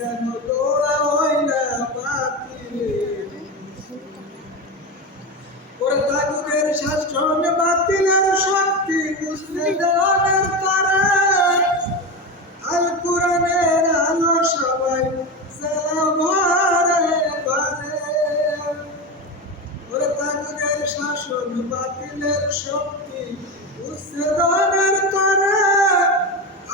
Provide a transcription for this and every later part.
কেন দৌড়া হয় না বাতিলের ওর তাগুদের শাসন বাতিলের শক্তি বুঝতে দেওয়ানের তারা আল কোরআনের আলো সবাই সালাম ভরে ভরে ওর তাগুদের শাসন বাতিলের শক্তি বুঝতে দেওয়ানের তারা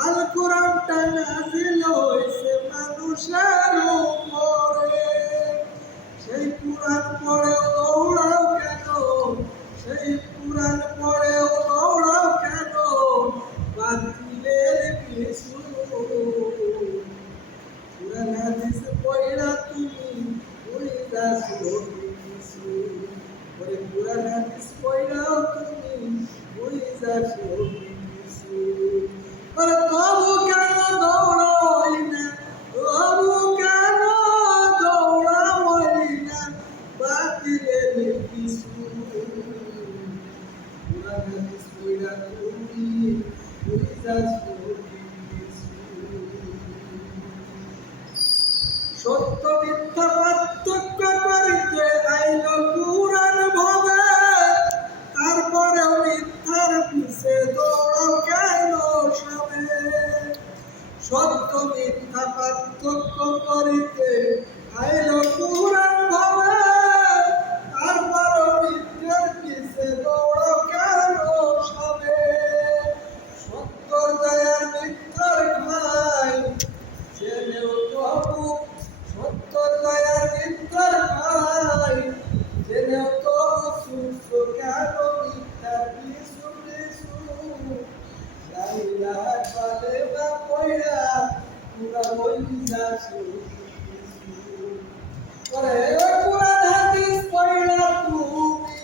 আল কোরআনটা নাজিল হইছে মানুষের উপরে সেই কোরআন পড়েও দৌড়াও কেন সেই কোরআন পড়েও দৌড়াও কেন বাতিলের পিছু কোরআন হাদিস পড়া তুমি ওই দাসো কিছু ওরে কোরআন হাদিস পড়াও তুমি ওই দাসো কিছু ওরে তবু কেন দৌড়াই না তবু কেন দৌড়াই না বাতিলের পিছু কোরআন হাদিস পড়া তুমি ওই দাসো সত্য মিথ্যা পার্থক্য করিতে আইল কোরআন ভাবে তারপরেও মিথ্যার পিছে দৌড়াও কেন সবে সত্য মিথ্যা পার্থক্য করিতে আইল কোরআন ভাবে তারপরেও মিথ্যার পিছে দৌড়াও কেন সবে সত্যর দয়ার মিথ্যার খাই জেনেও তবু সত্যর দয়ার মিথ্যার খাই জেনেও তবু শুনছ কেন মিথ্যার পিছু পিছু লাইলা কালে বা পয়রা পুরা বই যাচ্ছে ওরে কোরআন হাদিস পড়া তুমি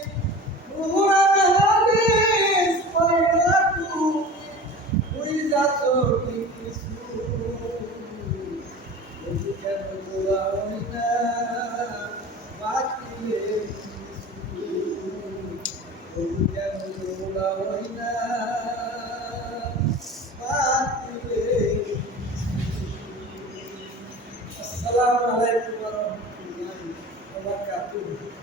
কোরআন হাদিস পড়া তুমি ওই যাচ্ছ কিছু ওই কেন দৌড়াই না বাতিলের পিছু ওই কেন দৌড়াই না বাতিলের পিছু। আসসালামু আলাইকুম ওয়া রাহমাতুল্লাহি ওয়া বারাকাতুহু।